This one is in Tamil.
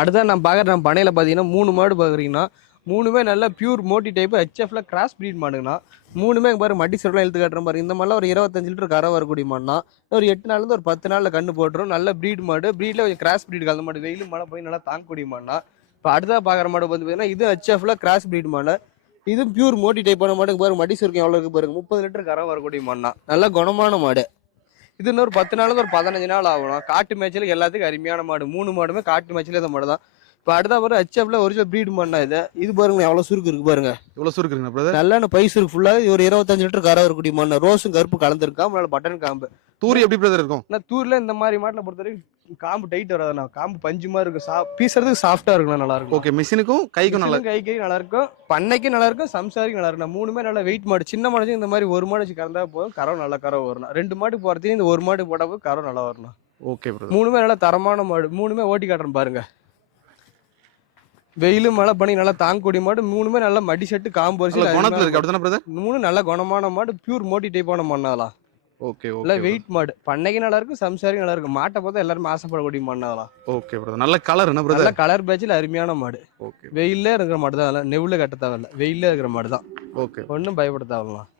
அடுத்ததான் நான் பார்க்குற நம்ம பண்ணையில் பார்த்தீங்கன்னா மூணு மாடு பார்க்குறீங்கன்னா மூணுமே நல்லா பியூர் மோட்டி டைப்பு ஹெச்எஃப்ல கிராஸ் ப்ரீட் மாடுங்கண்ணா. மூணுமே எங்கள் பாரு மடி சர்லாம் எழுத்து காட்டுறேன் பாரு இந்த மாதிரிலாம் ஒரு இருபத்தஞ்சு லிட்டர் கரை வரக்கூடிய மாடுனா ஒரு எட்டு நாள்லேருந்து ஒரு பத்து நாளில் கண்ணு போட்டுரும். நல்ல ப்ரீட் மாடு. ப்ரீடில் கொஞ்சம் கிராஸ் ப்ரீட் கலந்த மாடு. வெயிலும் மழை போய் நல்லா தாங்கக்கூடிய மாடுனா இப்போ அடுத்ததாக பார்க்குற மாடு வந்து பார்த்தீங்கன்னா இது ஹெச்எஃப்ல கிராஸ் ப்ரீட் மாடு. இது பியூர் மோட்டி டைப்பான மாடு பாருங்க மடி சுருக்கம் எவ்வளோ இருக்கு பாருங்க. முப்பது லிட்டர் கரை வரக்கூடிய மாடுனா நல்ல குணமான மாடு. இது இன்னொரு பத்து நாள் ஒரு பதினஞ்சு நாள் ஆகணும். காட்டு மேய்ச்சலுக்கு எல்லாத்துக்கும் அருமையான மாடு. மூணு மாடுமே காட்டு மேய்ச்சல் இந்த மாடு தான் இப்போ அடுத்த பாரு ஹெச்எஃப்ல ஒரிஜினல் ப்ரீட் மாடுனா இது. இது பாருங்க எவ்வளோ சுருக்கு இருக்கு பாருங்க. இவ்வளவு சுருக்குங்க பிரதர் நல்ல பை சுருக்கு ஃபுல்லாக ஒரு இருபத்தஞ்சு லிட்டர் கரை வரக்கூடிய மண்ணு ரோஸும் கருப்பு கலந்துருக்கா நல்ல பட்டன் காம்பு. தூரி எப்படி பிரதர் இருக்கும்? ஆனால் தூர்ல இந்த மாதிரி மாட்டில் பொறுத்த வரைக்கும் காம்பு டைட் வராதுண்ணா. காம்பு பஞ்சு மாதிரி இருக்கும். சா பீசுறதுக்கு சாஃப்டா இருக்குண்ணா நல்லா இருக்கும் ஓகே மிஷினுக்கும் கைக்கும் நல்லா கை கை நல்லா இருக்கும். பண்ணைக்கும் நல்லா இருக்கும் சம்சாரிக்கும் நல்லா இருக்கும் மூணுமே நல்லா வெயிட் மாடு. சின்ன மாடு இந்த மாதிரி ஒரு மாடு கறந்தா போதும். கறவை நல்லா கறவை வரணும் ரெண்டு மாடு போகிறதையும் இந்த ஒரு மாடு போட்டா போதும் கறவை நல்லா வரணும் ஓகே மூணுமே நல்லா தரமான மாடு. மூணுமே ஓட்டி காட்டுறேன் பாருங்க. வெயிலும் மழை பண்ணி நல்லா தாங்கக்கூடிய மாடு. மூணுமே நல்லா மடி செட்டு காம்பு வரிசையில் குணத்துல இருக்கு. மூணு நல்ல குணமான மாடு. பியூர் மோட்டி டைப்பான மண்ணாலாம் ஓகே ஓகே வெயிட் மாடு. பண்ணைக்கு நல்லா இருக்கும் சம்சாரிக்கு நல்லா இருக்கும் மாட்டை பார்த்தா எல்லாரும் ஆசைப்படக்கூடிய மண்ணாலாம் ஓகே பிரதர் நல்ல கலர் என்ன நல்ல பிரதர் கலர் பேட்சில் அருமையான மாடு. ஓகே. வெயில்ல இருக்கிற மாடு தான் நெவுல கட்ட தேவையில்ல. வெயில்ல இருக்கிற மாடு தான். ஓகே. ஒன்றும் பயப்பட தேவையில்லாம்